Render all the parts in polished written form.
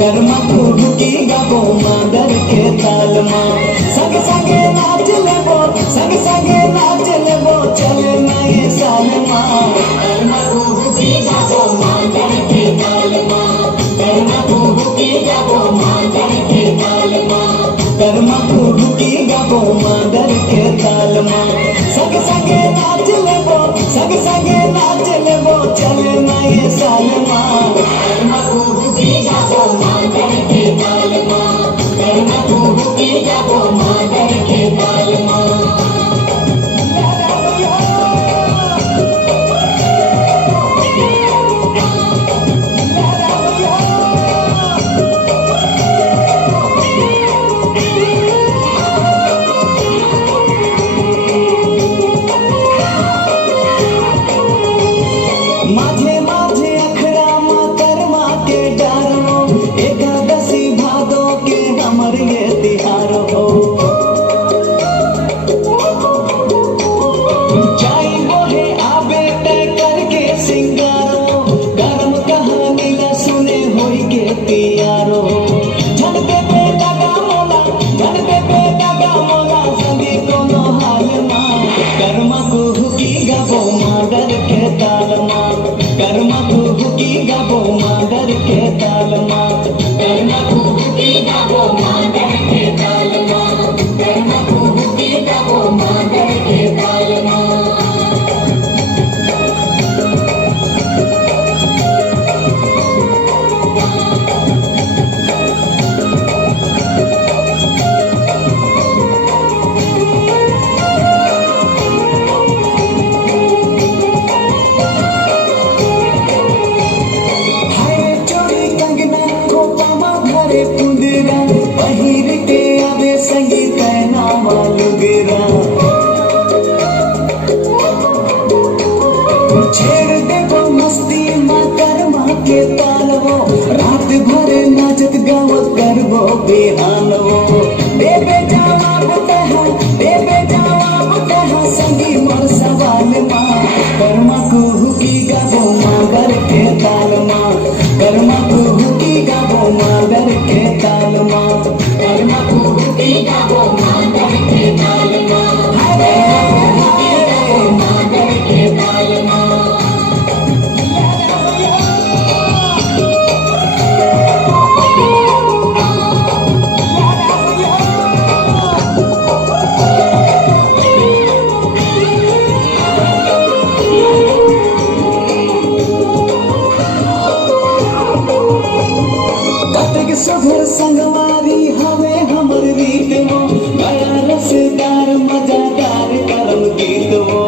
कर्मा फुकी गबो मादर के ताल मा संग संगे नाच लेबो संग संगे नाच लेबो चले नए साल मा कर्मा फुकी गबो मादर के ताल मा कर्मा फुकी गबो मादर के ताल मा कर्मा फुकी गबो मादर के ताल मा संग संगे नाच लेबो संग संगे नाच लेबो चले नए साल मा कर्मा फुकी गबो मादर के ताल मा कर्मा फुकी गबो मादर के ताल मा माझे माझे अखरा मा कर्मा के डारो एकादशी भादो के हमर ये तिहार हो जाई बोहे आबे तय करके सिंगारो गरम कहानी ला सुने होई के तियारो झलके पे लगा मोला झलके पे लगा मोला संगी कोनो हाल मा कर्मा कुहुकी गबो मादर के ताल मा कर्मा फुकी गबो मादर के ताल मा कर्मा फुकी गबो मादर के ताल मा कर्मा फुकी गबो मादर के ताल मा पहिर के आवे संगी कहना मालूगरा छेड़ देबो मस्ती माँ कर्मा के तालवो रात भर नाचत गावत करबो बिहानवो देबे जवाब कहा संगी मोर सवाल माँ कर्मा कुहुकी गबो मादर के ताल माँ कर्मा कुहुकी गबो मादर के ताल मा कर्मा फुकी गबो मादर के ताल मा कर्मा फुकी गबो मादर के ताल मा कतक सुघर संगवारी हवे हमर रीत वो बड़ा रसदार मजादार करम गीत वो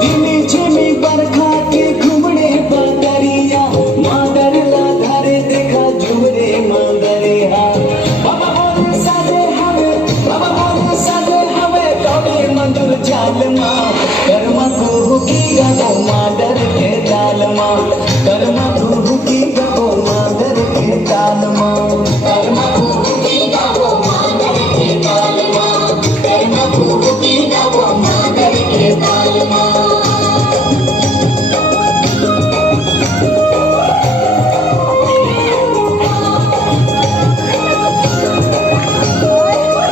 दिनी झिमी बरखा के घुमड़े बदरिया मादर ला धरे देखा झुमरे मादरिया बाबा बोल साजे हवे तोड़े मंदुर झाल मा कर्मा कुहुकी गबो मादर के ताल मा कर्मा फुकी गबो मादर के ताल मा कर्मा फुकी गबो मादर के ताल मा कर्मा फुकी गबो मादर के ताल मा